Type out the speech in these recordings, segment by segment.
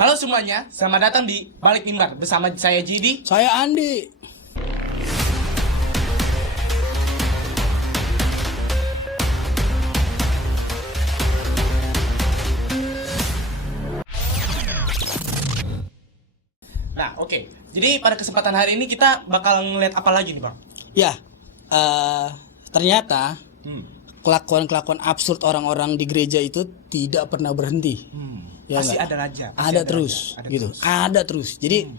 Halo semuanya, selamat datang di Balik Mimbar bersama saya Jidi. Saya Andi. Nah, oke. Jadi pada kesempatan hari ini kita bakal ngeliat apa lagi nih, Bang? Ya, ternyata kelakuan-kelakuan absurd orang-orang di gereja itu tidak pernah berhenti. Ya Pasti enggak? ada raja. Ada terus, gitu. Ada terus. Jadi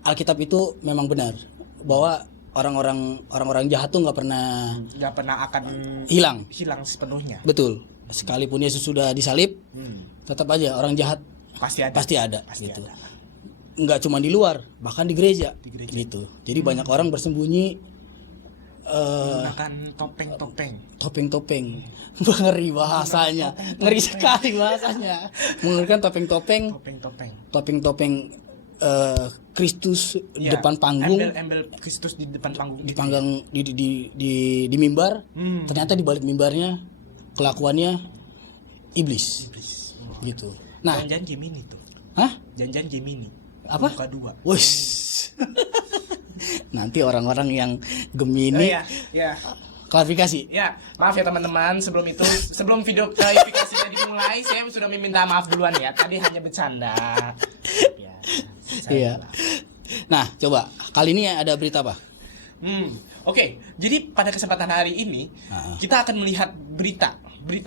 Alkitab itu memang benar bahwa orang-orang jahat tuh nggak pernah akan hilang. sepenuhnya. Betul. Sekalipun Yesus sudah disalib, tetap aja orang jahat Pasti ada. pasti ada. Pasti Gitu. ada. Nggak cuma di luar, bahkan di gereja. Gitu. Jadi banyak orang bersembunyi Menggunakan topeng-topeng. topeng-topeng. Ngeri bahasanya, ngeri sekali bahasanya. Menggunakan topeng-topeng, Topeng-topeng. topeng-topeng Kristus di Ya, depan panggung, Embel-embel Kristus di depan panggung. di panggang di mimbar. Ternyata di balik mimbarnya kelakuannya iblis. Gitu. Nah, Jangan Gemini tuh. hah? Jangan Gemini. Apa? Muka dua. Wes. Nanti orang-orang yang Gemini Ya. klarifikasi. Ya, maaf ya teman-teman. Sebelum video klarifikasinya dimulai, saya sudah meminta maaf duluan ya. Tadi hanya bercanda. Ya, Iya. Nah, coba kali ini ada berita apa? Oke. Jadi pada kesempatan hari ini kita akan melihat berita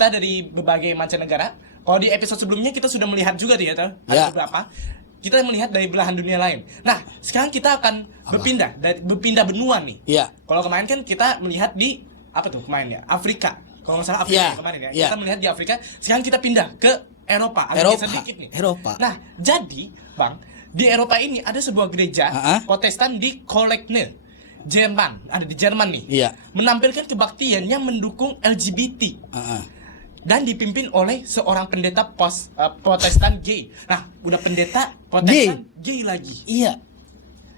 dari berbagai mancanegara. Kalau di episode sebelumnya kita sudah melihat juga dia tuh ada Ya. beberapa. Kita melihat dari belahan dunia lain. Nah, sekarang kita akan berpindah benua nih. Iya. Kalau kemarin kan kita melihat di apa tuh kemarin ya? Afrika. Kalau nggak salah Afrika Iya, kemarin ya. iya. Kita melihat di Afrika. Sekarang kita pindah ke Eropa. Agak Eropa. sedikit nih. Eropa. Nah, jadi Bang, di Eropa ini ada sebuah gereja Protestan di Cologne, Jerman. Ada di Jerman nih. Iya. Menampilkan kebaktian yang mendukung LGBT. Dan dipimpin oleh seorang pendeta Protestan gay. Nah, udah pendeta Protestan gay lagi. Iya.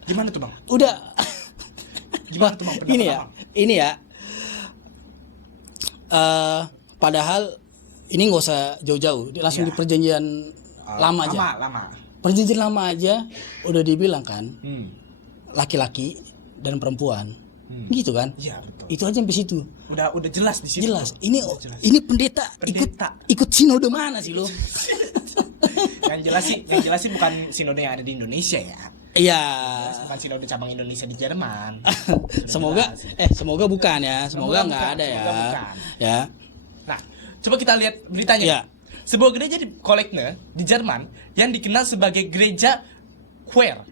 Gimana tuh, Bang? Udah. Gimana tuh, Bang? Pendapat Ini ya. Abang? Ini ya. Padahal ini nggak usah jauh-jauh, langsung Iya. di perjanjian lama aja. Lama. Perjanjian lama aja udah dibilang kan, laki-laki dan perempuan. Gitu kan? Iya, betul. Itu aja sampai situ. Udah jelas di situ. Jelas. Ini Udah jelas. ini pendeta, Pendeta. ikut sinode mana sih lo? Yang jelas sih bukan sinode yang ada di Indonesia ya. Iya. Bukan sinode cabang Indonesia di Jerman. Semoga bukan ya. Semoga nggak bukan, ada ya. semoga bukan. Ya. Nah, coba kita lihat beritanya. Ya. Sebuah gereja di Cologne di Jerman yang dikenal sebagai gereja queer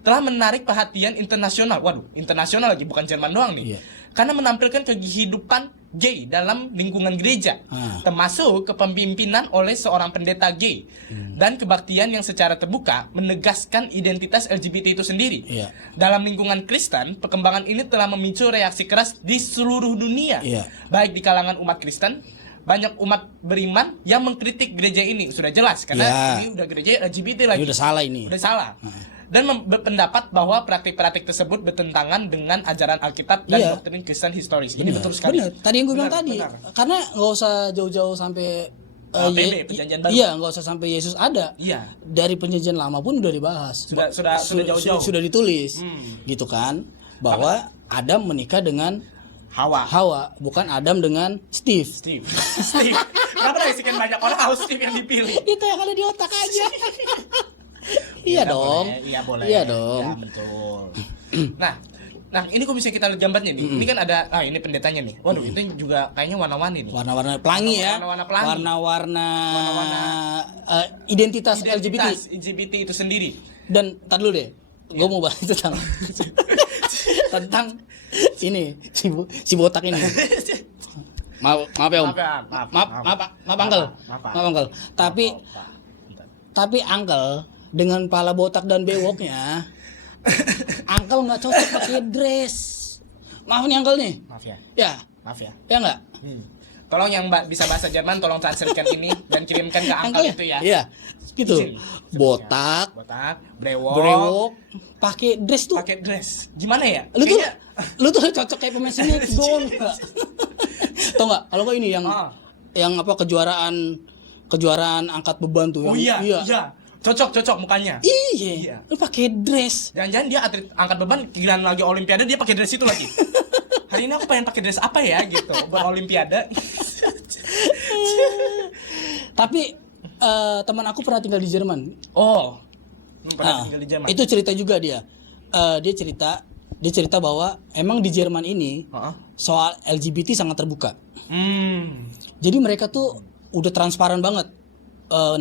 telah menarik perhatian internasional. Waduh, internasional lagi, bukan Jerman doang nih. Iya. Karena menampilkan kehidupan gay dalam lingkungan gereja, termasuk kepemimpinan oleh seorang pendeta gay dan kebaktian yang secara terbuka menegaskan identitas LGBT itu sendiri. Iya. Dalam lingkungan Kristen, perkembangan ini telah memicu reaksi keras di seluruh dunia, Iya. baik di kalangan umat Kristen. Banyak umat beriman yang mengkritik gereja ini, sudah jelas karena Ya. ini udah gereja LGBT lagi. Ini udah salah ini. Udah salah. Dan berpendapat bahwa praktik-praktik tersebut bertentangan dengan ajaran Alkitab dan Iya. doktrin Kristen historis. Ini betul sekali. Bener. Tadi yang gue bilang Benar, tadi, benar. karena nggak usah jauh-jauh sampai Perjanjian baru. Iya, nggak usah sampai Yesus ada. Iya. Dari perjanjian lama pun udah dibahas. Sudah jauh-jauh. Sudah ditulis, gitu kan, bahwa Adam menikah dengan Hawa, bukan Adam dengan Steve. Steve. Kenapa dari sekian banyak orang harus Steve yang dipilih? Itu yang ada di otak aja. Iya dong. Iya boleh. Iya dong. Ya, betul. Nah, ini kok bisa kita lihat gambarnya nih. Ini kan ada, ini pendetanya nih. Waduh, itu juga kayaknya warna-warni nih. Warna-warna pelangi ya. Warna-warna pelangi. Warna-warna identitas LGBT itu sendiri. Dan tar dulu deh. Gue mau bahas tentang ini si botak ini. Maaf ya Om. Maaf Uncle. Tapi Uncle dengan pala botak dan bewoknya, Uncle nggak cocok pakai dress. Maaf nih Uncle nih. Maaf ya. Ya. Maaf ya. Ya nggak? Tolong yang bisa bahasa Jerman tolong translatekan ini dan kirimkan ke Uncle itu ya. Iya. Gitu. Izin. Botak, brewok, pakai dress tuh. pakai dress. Gimana ya? Lu tuh cocok kayak pemain sinetron enggak? Tau enggak? Kalau kok ini yang apa kejuaraan angkat beban tuh Oh yang iya. Cocok mukanya. Iya. Lu pakai dress. Jangan-jangan dia atlet angkat beban, giliran lagi olimpiade dia pakai dress itu lagi. Hari ini aku pengen pakai dress apa ya gitu buat olimpiade. Tapi teman aku pernah tinggal di Jerman. Oh. Pernah tinggal di Jerman. Itu cerita juga dia. Dia cerita bahwa emang di Jerman ini soal LGBT sangat terbuka. Jadi mereka tuh udah transparan banget.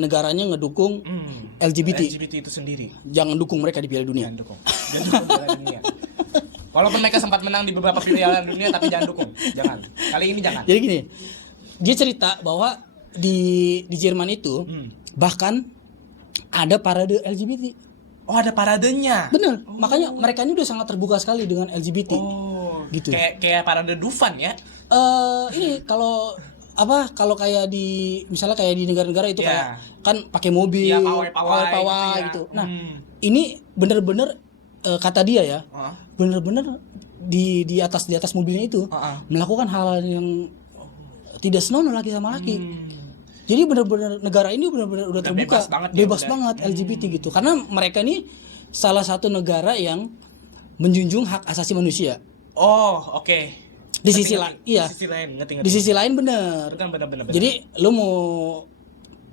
Negaranya ngedukung LGBT itu sendiri. Jangan dukung mereka di Piala Dunia. Jangan dukung Piala Dunia. Walaupun mereka sempat menang di beberapa Piala Dunia, tapi jangan dukung. Jangan. Kali ini jangan. Jadi gini, dia cerita bahwa di Jerman itu bahkan ada parade LGBT. Oh, ada paradenya. Bener. Makanya mereka ini udah sangat terbuka sekali dengan LGBT. Oh, gitu. Kayak parade Dufan ya. Ini kalau kayak di misalnya kayak di negara-negara itu kayak kan pakai mobil, pawai gitu. Nah, ini bener-bener kata dia ya, bener-bener di atas mobilnya itu melakukan hal yang tidak senonoh laki sama laki. Jadi bener-bener negara ini bener-bener udah terbuka, bebas banget LGBT gitu. Karena mereka ini salah satu negara yang menjunjung hak asasi manusia. Oh, oke. Di sisi lain, iya. Ngerti. Di sisi lain bener. Bener. Jadi lu mau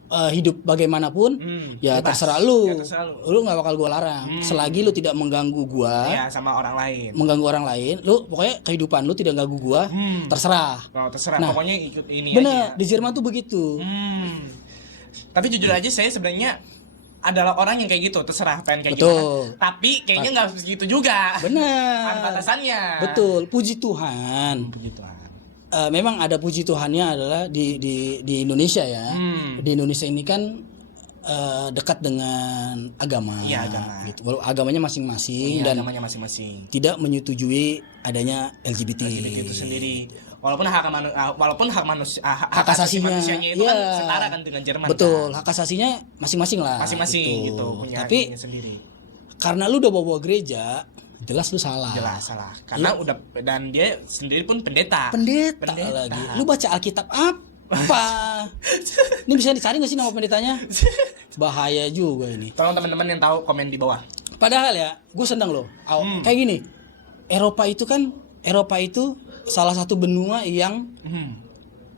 hidup bagaimanapun, ya bebas. terserah lu. Ya, terserah Lu nggak bakal gua larang. Selagi lu tidak mengganggu gua, ya, sama orang lain. mengganggu orang lain, lu pokoknya kehidupan lu tidak ganggu gua, terserah. Oh, terserah. Nah, pokoknya ikut ini bener, aja. di Jerman tuh begitu. Tapi jujur aja saya sebenarnya adalah orang yang kayak gitu, terserah pengen kayak Betul. gimana. Tapi kayaknya nggak segitu juga. Bener. Ada batasannya. Betul. Puji Tuhan. Puji Tuhan. Memang ada puji Tuhannya adalah di Indonesia ya. Di Indonesia ini kan dekat dengan agama. Iya, agama. Gitu. Walau agamanya masing-masing dan agamanya masing-masing. tidak menyetujui adanya LGBT. LGBT itu sendiri. Walaupun hak asasinya manusianya itu kan setara kan dengan Jerman. Betul, kan? hak asasinya masing-masing lah. Masing-masing gitu punya Tapi sendiri. karena lu udah bawa gereja, jelas lu salah. Jelas salah. Karena udah dan dia sendiri pun pendeta. Pendeta lagi. Lu baca Alkitab apa? Ini bisa dicari nggak sih nama pendetanya? Bahaya juga ini. Tolong teman-teman yang tahu komen di bawah. Padahal ya, gue seneng loh. Kayak gini, Eropa itu salah satu benua yang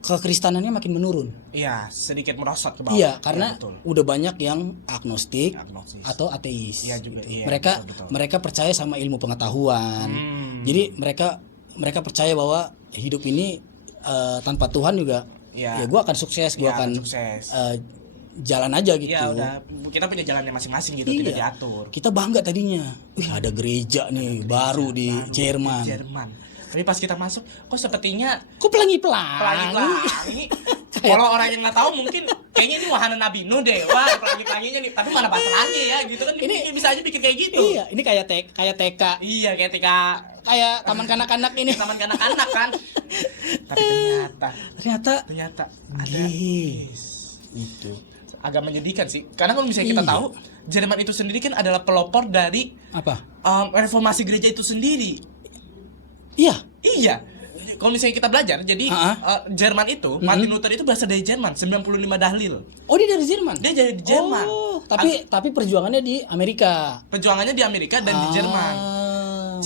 kekristenannya makin menurun. Iya, sedikit merosot ke bawah. Iya, karena betul. udah banyak yang agnostik atau ateis. Iya juga. Gitu. Iya, betul. Mereka percaya sama ilmu pengetahuan. Jadi mereka percaya bahwa hidup ini tanpa Tuhan juga. Ya gue akan sukses, gue akan sukses. Jalan aja gitu. Ya udah, kita punya jalannya masing-masing gitu, tidak diatur. Kita bangga tadinya. Ada gereja nih baru di Jerman. Tapi pas kita masuk, kok sepertinya kok pelangi-pelangi. Kalau orang yang nggak tahu mungkin kayaknya ini wahana Nabi Nuh deh. Wah, pelangi-pelanginya nih. Tapi mana pelangi ya gitu kan. Ini bisa aja bikin kayak gitu. Iya, ini kayak TK. Iya, kayak TK. Kayak taman kanak-kanak ini. Taman kanak-kanak kan. Tapi ternyata ada itu. Agak menyedihkan sih. Karena kalau misalnya kita tahu Jerman itu sendiri kan adalah pelopor dari apa? Reformasi gereja itu sendiri. Iya. Kalau misalnya kita belajar, jadi Jerman itu, Martin Luther itu berasal dari Jerman, 95 dahlil. Oh, dia dari Jerman? Dia dari Jerman. Oh, tapi perjuangannya di Amerika. Perjuangannya di Amerika dan di Jerman.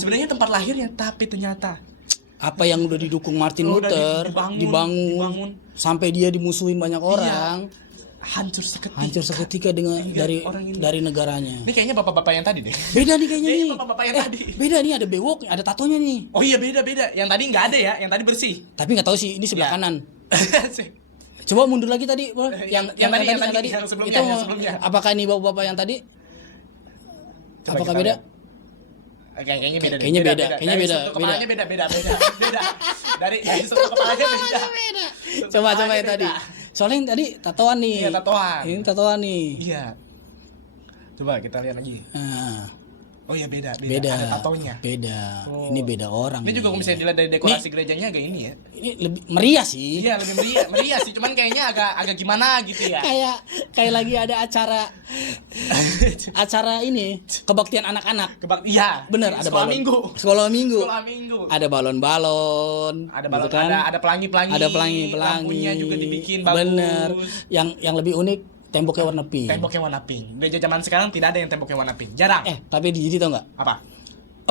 Sebenarnya tempat lahirnya, tapi ternyata apa yang udah didukung Martin Luther dibangun sampai dia dimusuhin banyak orang. Hancur seketika dari negaranya. Ini kayaknya bapak-bapak yang tadi deh. Beda nih kayaknya nih. Bapak-bapak yang tadi. Beda nih, ada bewok, ada tatonya nih. Oh iya, beda. Yang tadi nggak ada ya, yang tadi bersih. Tapi nggak tahu sih, ini sebelah kanan. Coba mundur lagi tadi, yang tadi. Yang sebelumnya. Apakah ini bapak-bapak yang tadi? Coba apakah beda? Kayaknya beda. Kayaknya beda. Kepalanya beda. Dari satu kepalanya beda. Coba yang tadi. Soalnya yang tadi tatoan nih. Iya, tatoan. Ini tatoan nih. Iya. Coba kita lihat lagi. Oh iya, beda. Ada tatonya. Beda. Ini beda orang. Ini juga kalau misalnya dilihat dari dekorasi gerejanya agak ini ya. Ini lebih meriah sih. Iya, lebih meriah sih. Cuman kayaknya agak gimana gitu ya. Kayak lagi ada acara ini kebaktian anak-anak. Iya. Bener, ada sekolah minggu. Ada balon-balon. Ada balon, gitu kan? ada pelangi-pelangi. Ada pelangi-pelangi. Lampunya juga dibikin bagus. Bener. Yang lebih unik temboknya warna pink. Temboknya warna pink. Gereja zaman sekarang tidak ada yang temboknya warna pink. Jarang. Tapi di tau nggak? Apa?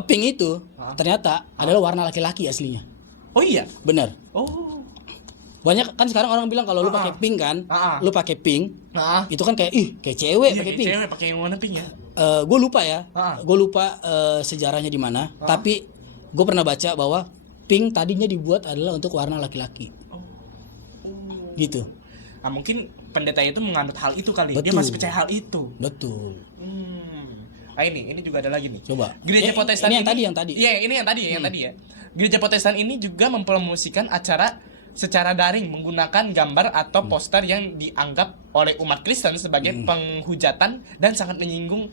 Pink itu ternyata adalah warna laki-laki aslinya. Oh iya. Bener. Oh. Banyak kan sekarang orang bilang kalau lu pakai pink kan, lu pakai pink, itu kan kayak kayak cewek pakai pink. Cewek pakai yang warna pink ya. Gue lupa ya, gue lupa sejarahnya di mana. Tapi gue pernah baca bahwa pink tadinya dibuat adalah untuk warna laki-laki. Gitu. Nah, mungkin pendeta itu menganut hal itu kali. Betul. Dia masih percaya hal itu. Betul. Ah, ini juga ada lagi nih. Coba. Gereja Protestan ini yang tadi. Iya, ini yang tadi ya. Gereja Protestan ini juga mempromosikan acara secara daring menggunakan gambar atau poster yang dianggap oleh umat Kristen sebagai penghujatan dan sangat menyinggung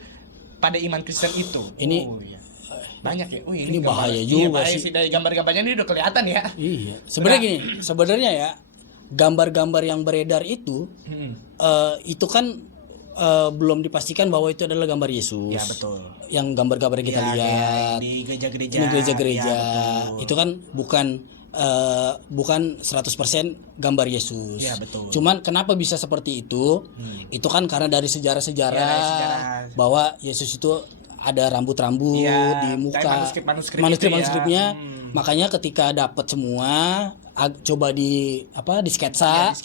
pada iman Kristen itu. Ini iya. Banyak ya. Ini bahaya juga bahaya sih. Dari gambar-gambarnya ini udah kelihatan ya. Iya. Sebenarnya ya gambar-gambar yang beredar itu kan belum dipastikan bahwa itu adalah gambar Yesus. Ya betul. Yang gambar-gambar yang kita lihat di gereja-gereja. Ini gereja-gereja. Itu kan bukan 100% gambar Yesus. Ya, betul. Cuman kenapa bisa seperti itu? Itu kan karena dari sejarah-sejarah bahwa Yesus itu ada rambut-rambut di muka, manuskrip-manuskripnya. Makanya ketika dapat semua coba di sketsa,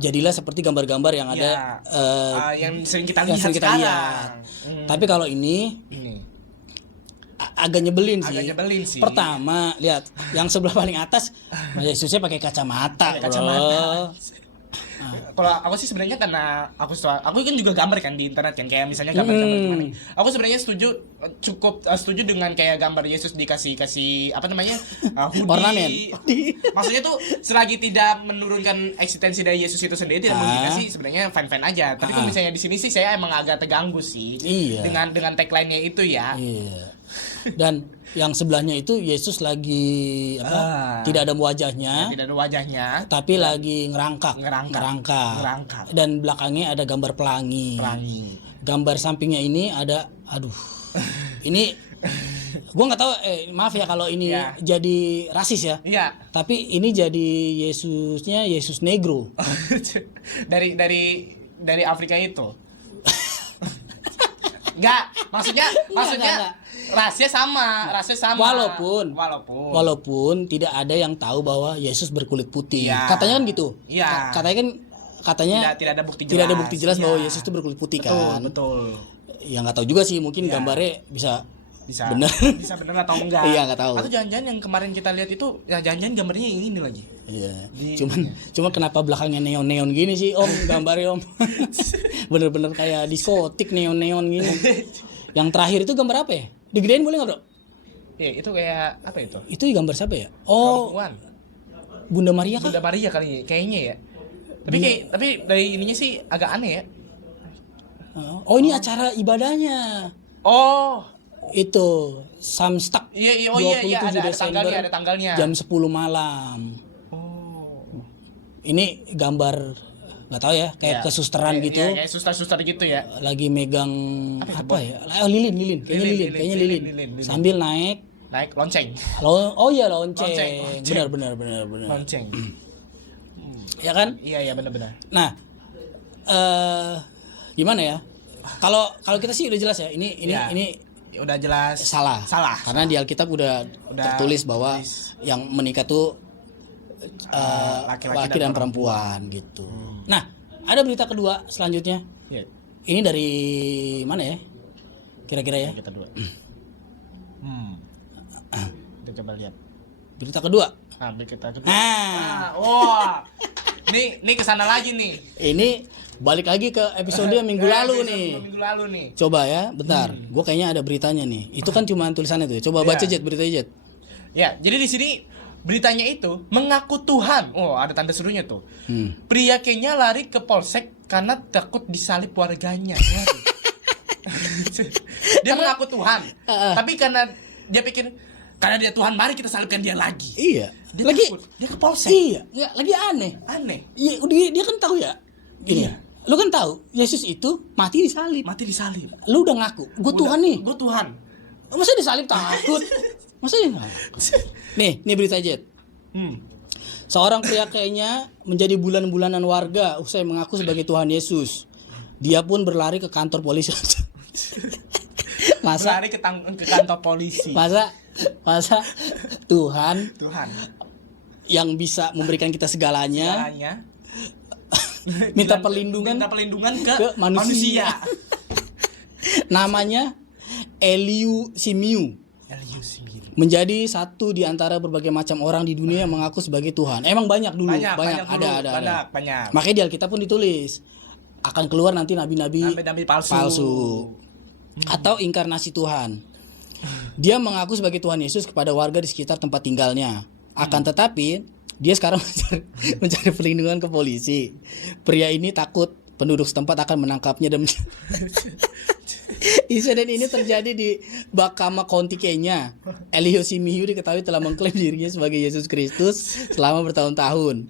jadilah seperti gambar-gambar yang ada yang sering kita lihat. Tapi kalau ini agak nyebelin sih. Sih. Pertama, lihat yang sebelah paling atas Yesusnya pakai kacamata. Kalau aku sih sebenarnya karena aku kan juga gambar kan di internet kan, kayak misalnya gambar-gambar gimana. Aku sebenarnya cukup setuju dengan kayak gambar Yesus dikasih apa namanya hoodie. Ornamen. Maksudnya tuh selagi tidak menurunkan eksistensi dari Yesus itu sendiri, tidak mengindikasi sebenarnya fan aja. Tapi kalau misalnya di sini sih saya emang agak terganggu sih dengan tagline-nya itu ya. Iya. Dan yang sebelahnya itu Yesus lagi tidak ada wajahnya. Tidak ada wajahnya. Tapi lagi ngerangkak. Dan belakangnya ada gambar pelangi. Gambar sampingnya ini ada ini gua nggak tahu maaf ya kalau ini jadi rasis ya. Iya. Tapi ini jadi Yesus negro. dari Afrika itu. Enggak, maksudnya rasnya sama. Walaupun tidak ada yang tahu bahwa Yesus berkulit putih. Ya. Katanya kan gitu. Iya. Katanya tidak ada bukti jelas bahwa Yesus itu berkulit putih kan. Betul. Ya nggak tahu juga sih, mungkin gambarnya bisa benar. Bisa benar atau enggak. Iya, nggak tahu. Atau jangan-jangan yang kemarin kita lihat itu ya jangan-jangan gambarnya yang ini lagi. Iya. Cuman kenapa belakangnya neon-neon gini sih, Om? Gambarnya, Om. Bener-bener kayak diskotik neon-neon gini. Yang terakhir itu gambar apa ya? Digedein boleh nggak, Bro? Iya, itu kayak apa itu? Itu gambar siapa ya? Oh, perempuan. Bunda Maria kah? Bunda Maria kali kayaknya ya. Tapi dari ininya sih agak aneh ya. Oh, ini acara ibadahnya. Oh, itu Samstak. Iya, 27 Desember, ada tanggalnya. Jam 10 malam. Oh. Ini gambar nggak tahu ya, kayak kesusteran gitu. Iya, kayak suster-suster gitu ya. Lagi megang apa ya? Oh, lilin. Kayaknya lilin. Sambil naik lonceng. Lonceng. Benar. Lonceng. Ya kan? Iya, benar. Nah, gimana ya? Kalau kita sih udah jelas ya. Ini udah jelas salah. Karena di Alkitab udah tertulis bahwa yang menikah tuh laki-laki dan perempuan gitu. Nah, ada berita kedua selanjutnya. Yeah. Ini dari mana ya? Kira-kira ya? Kita dua. Kita coba lihat. Berita kedua. Berita kedua. Nih kesana lagi nih. Ini balik lagi ke episode minggu lalu nih. Coba ya, bentar. Gue kayaknya ada beritanya nih. Itu kan cuma tulisannya tuh. Coba baca beritanya Jet. Ya, jadi di sini beritanya itu mengaku Tuhan. Oh, ada tanda serunya tuh. Pria Kenya lari ke polsek karena takut disalib warganya. Dia mengaku Tuhan. Tapi karena dia pikir karena dia Tuhan, mari kita salibkan dia lagi. Iya. Dia ke polsek. Iya, lagi aneh. Iya, dia kan tahu ya. Gini. Iya. Lu kan tahu Yesus itu mati disalib. Lu udah ngaku, gue Tuhan nih. Gue Tuhan. Masa disalib takut? Masa dia Nih berita Jet. Seorang pria Kenya menjadi bulan-bulanan warga usai mengaku sebagai Tuhan Yesus. Dia pun berlari ke kantor polisi. Masa Lari ke kantor polisi. masa Tuhan Tuhan. yang bisa memberikan kita segalanya Segalanya. minta perlindungan ke manusia. namanya Eliu Simiu, menjadi satu di antara berbagai macam orang di dunia yang mengaku sebagai Tuhan. Emang banyak dulu, banyak ada. Makanya di Alkitab pun ditulis akan keluar nanti nabi-nabi palsu atau inkarnasi Tuhan. Dia mengaku sebagai Tuhan Yesus kepada warga di sekitar tempat tinggalnya. Akan tetapi dia sekarang mencari perlindungan ke polisi. Pria ini takut penduduk setempat akan menangkapnya dan insiden ini terjadi di Bakama County, Kenya. Elihu Simiyu diketahui telah mengklaim dirinya sebagai Yesus Kristus selama bertahun-tahun.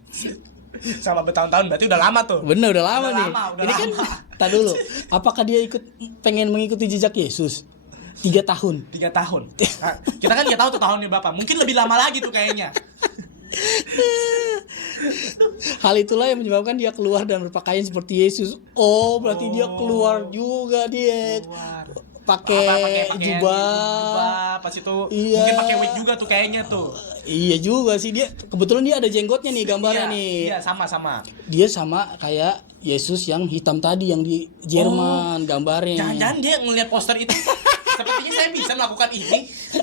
Sama bertahun-tahun berarti udah lama tuh. Bener, udah lama nih. Udah Ini kan tak dulu. Apakah dia pengen mengikuti jejak Yesus? 3 tahun. 3 tahun. Nah, kita kan nggak tahu tuh tahunnya berapa. Mungkin lebih lama lagi tuh kayaknya. Hal itulah yang menyebabkan dia keluar dan berpakaian seperti Yesus. Oh, berarti dia keluar juga dia. Pakai jubah. Pas itu iya. Mungkin pakai wig juga tuh kayaknya tuh. Iya juga sih, dia kebetulan dia ada jenggotnya nih gambarnya nih. Iya, sama. Dia sama kayak Yesus yang hitam tadi yang di Jerman gambarnya. Jangan-jangan dia ngeliat poster itu. Sepertinya saya bisa melakukan ini.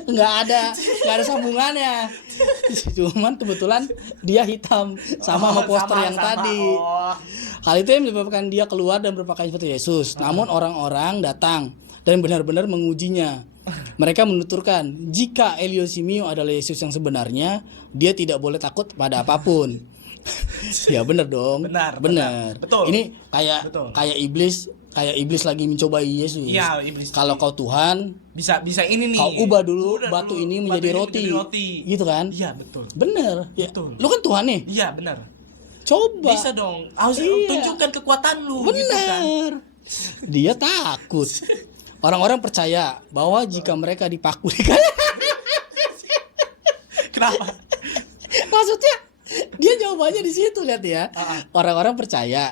Nggak ada sambungannya. Cuman kebetulan dia hitam sama poster yang tadi. Hal itu yang menyebabkan dia keluar dan berpakaian seperti Yesus. Namun orang-orang datang dan benar-benar mengujinya. Mereka menuturkan jika Elihu Simiyu adalah Yesus yang sebenarnya, dia tidak boleh takut pada apapun. Ya benar dong. Benar. Betul. Ini kayak iblis lagi mencobai Yesus. Iya, iblis. Kalau kau Tuhan, bisa ini nih. Kau ubah dulu batu ini menjadi roti. Gitu kan? Iya, betul. Bener. Ya. Betul. Lu kan Tuhan nih. Iya, benar. Coba. Bisa dong. Harus tunjukkan kekuatan lu. Bener. Gitu kan? Dia takut. Orang-orang percaya bahwa jika mereka dipaku di kayu. Kenapa? Maksudnya dia jawabannya di situ, lihat ya. Orang-orang percaya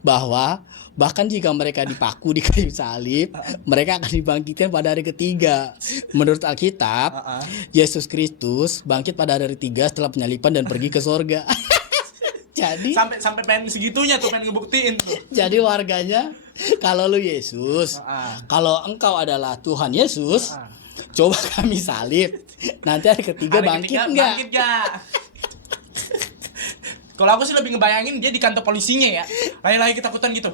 bahwa bahkan jika mereka dipaku di kayu salib, mereka akan dibangkitkan pada hari ketiga. Menurut Alkitab, Yesus Kristus bangkit pada hari ketiga setelah penyaliban dan pergi ke sorga. Jadi sampai pengen segitunya tuh, pengen ngebuktiin tuh. Jadi warganya, kalau lu Yesus, kalau engkau adalah Tuhan Yesus, coba kami salib. Nanti hari ketiga bangkit enggak? Kalau aku sih lebih ngebayangin dia di kantor polisinya ya. Lagi-lagi ketakutan gitu.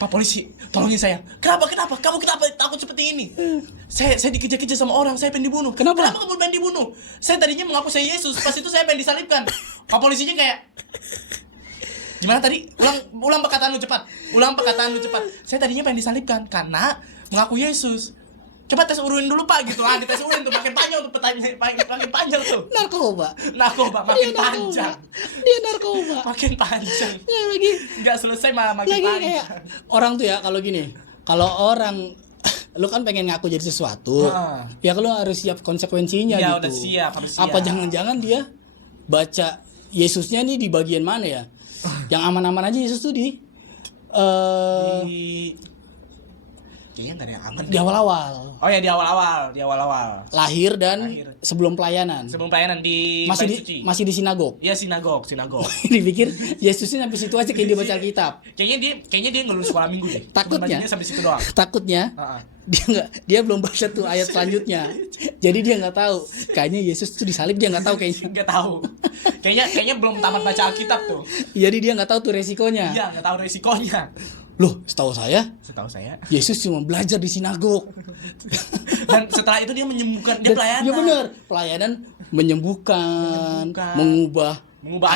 Pak polisi, tolongin saya. Kenapa? Kamu kenapa takut seperti ini? Saya dikejar-kejar sama orang, saya pengen dibunuh. Kenapa kamu pengen dibunuh? Saya tadinya mengaku saya Yesus, pas itu saya pengen disalibkan. Pak polisinya kayak, gimana tadi? Ulang perkataan lu cepat. Saya tadinya pengen disalibkan karena mengaku Yesus. Coba tes urin dulu Pak gitu. Dites urin tuh makin panjang tuh pertanyaan, makin panjang tuh. Narkoba makin panjang. Dia narkoba. Makin panjang. Ya lagi Enggak selesai malah makin lagi panjang. kayak orang tuh ya kalau gini. Kalau orang lu kan pengen ngaku jadi sesuatu, ya lu harus siap konsekuensinya ya, gitu. Harus siap. Apa jangan-jangan dia baca Yesusnya nih di bagian mana ya? Yang aman-aman aja Yesus tuh di kayaknya nggak ada yang aman di awal-awal. Oh ya, di awal-awal. Lahir dan sebelum pelayanan. Di masih di sinagog. Iya, sinagog. Dipikir Yesusnya sampai situ aja kayak dia baca Alkitab. Kayaknya dia nggak lulus sekolah minggu deh. Takutnya sampai situ doang. Takutnya dia belum baca tuh ayat selanjutnya. Jadi dia nggak tahu. Kayaknya Yesus tuh disalib, dia nggak tahu kayaknya. Nggak tahu. Kayaknya belum tamat baca Alkitab tuh. Jadi dia nggak tahu tuh resikonya. Iya, nggak tahu resikonya. Loh, setahu saya Yesus cuma belajar di sinagog. Dan setelah itu dia menyembuhkan, dia pelayanan. Ya benar, pelayanan menyembuhkan, mengubah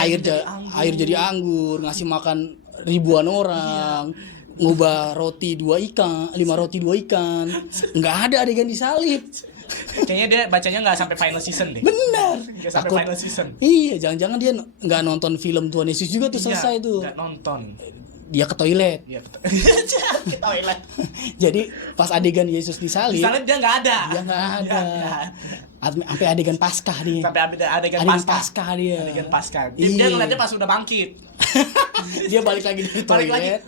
air jadi anggur, ngasih makan ribuan orang, ngubah roti 5 roti 2 ikan. Nggak ada adegan disalib. Kayaknya dia bacanya nggak sampai final season deh. Benar. Nggak sampai final season. Iya, jangan-jangan dia nggak nonton film Tuhan Yesus juga tuh selesai tuh. Nggak nonton. Dia ke toilet. Iya, ke toilet. Jadi pas adegan Yesus disalib dia nggak ada. Dia nggak ada. Sampai adegan Paskah dia. Sampai adegan Paskah dia. Dia ngeliatnya pas udah bangkit. Dia balik lagi dari toilet.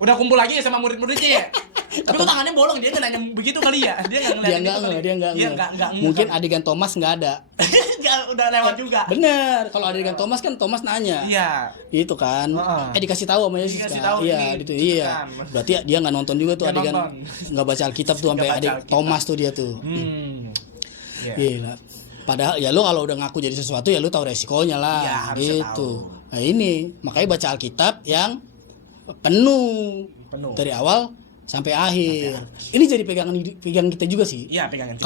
Udah kumpul lagi ya sama murid-muridnya ya. Tapi kok tangannya bolong, dia nggak nanya begitu kali ya. Dia nggak ngeliat. Dia nggak. Mungkin adegan Thomas nggak ada. Udah lewat juga. Bener. Kalau adegan Thomas kan Thomas nanya. Iya. Itu kan. Dikasih tahu sama Yesus kan. Iya, gitu. Iya. Berarti dia nggak nonton juga tuh adegan, nggak baca Alkitab tuh sampai adegan Thomas tuh dia tuh. Gila. Padahal ya lu kalau udah ngaku jadi sesuatu ya lu tahu resikonya lah. Ya, gitu. Nah ini makanya baca Alkitab yang penuh. Dari awal sampai akhir. Ini jadi pegangan kita juga sih. Iya, pegangan kita.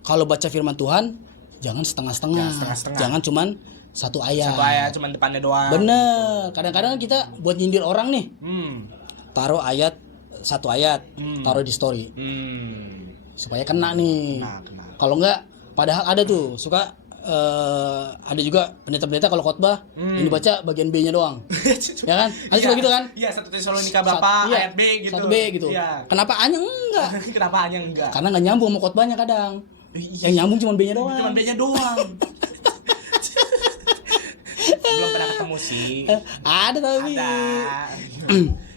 Kalau baca firman Tuhan jangan setengah-setengah. Jangan cuman satu ayat. Satu ayat cuman depannya doang. Bener. Kadang-kadang kita buat nyindir orang nih. Taruh satu ayat, taruh di story. Supaya kena nih. Kena. Kalau enggak, padahal ada tuh suka ada juga pendeta-pendeta kalau khotbah ini baca bagian B-nya doang. Ya kan? Ada juga gitu kan? Iya, 1 Tesalonika berapa ayat B gitu. 1B gitu. Iya. Kenapa A-nya enggak? Kenapa A-nya enggak? Karena enggak nyambung sama khotbahnya kadang. Yang nyambung cuma B-nya doang. Cuma B-nya doang. Belum pernah ketemu sih. Ada tapi.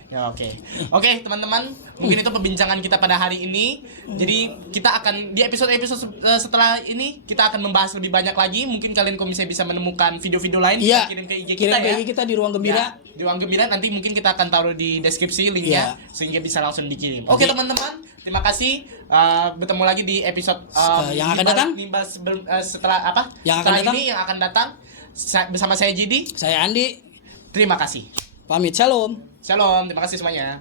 Ya oke, teman-teman, mungkin itu perbincangan kita pada hari ini. Jadi kita akan di episode setelah ini kita akan membahas lebih banyak lagi. Mungkin kalian kalau misalnya bisa menemukan video-video lain, bisa kirim ke IG kirim kita ke IG kita di Ruang Gembira. Ya, di Ruang Gembira nanti mungkin kita akan taruh di deskripsi linknya sehingga bisa langsung dikirim. Oke, teman-teman, terima kasih. Bertemu lagi di episode yang akan datang. Setelah apa? Yang setelah akan datang. ini yang akan datang bersama saya Jidi. Saya Andi. Terima kasih. Pamit, shalom. Shalom, terima kasih semuanya.